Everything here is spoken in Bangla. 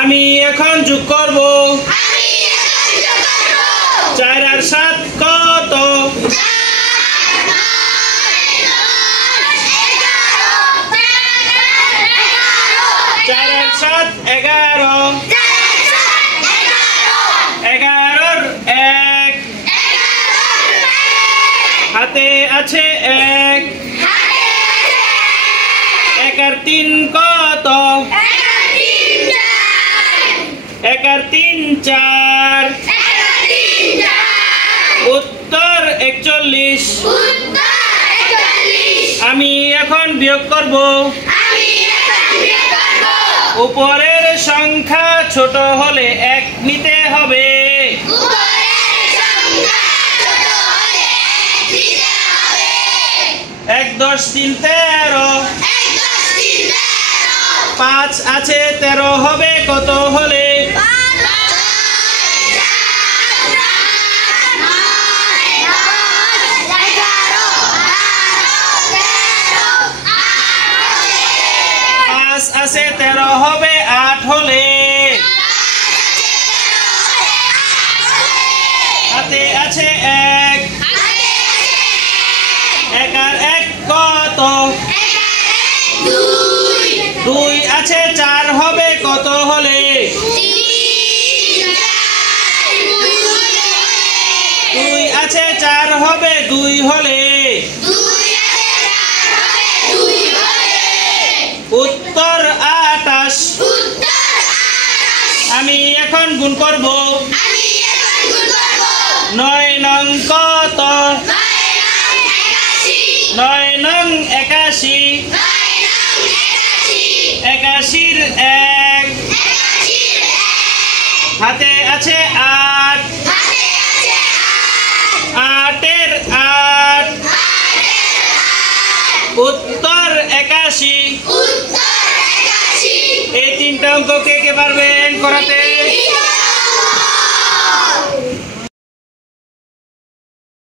আমি এখন যোগ করব 4 আর 7 কত? 4 আর 7 11 11 1 হাতে আছে 1 1 আর 3 কত? 1 আর 3 4 উত্তর 41। আমি এখন বিয়োগ করব উপরের সংখ্যা ছোট হলে 1 নিতে হবে 1 10 3 13 5 আছে 13 হবে কত হলে? 5 আছে 13 হবে 8 হলে হাতে আছে 1 1 আর 1 কত? 2 আছে 4 হবে কত হলে? 2 আছে 4 হবে 2 হলে উত্তর 28। আমি এখন গুণ করব 9 নং কত? 9 নং 81 81 1 হাতে আছে 8 8 এর 8 উত্তর 81। এই 3টা অঙ্ক কে কে পারবেন করাতে?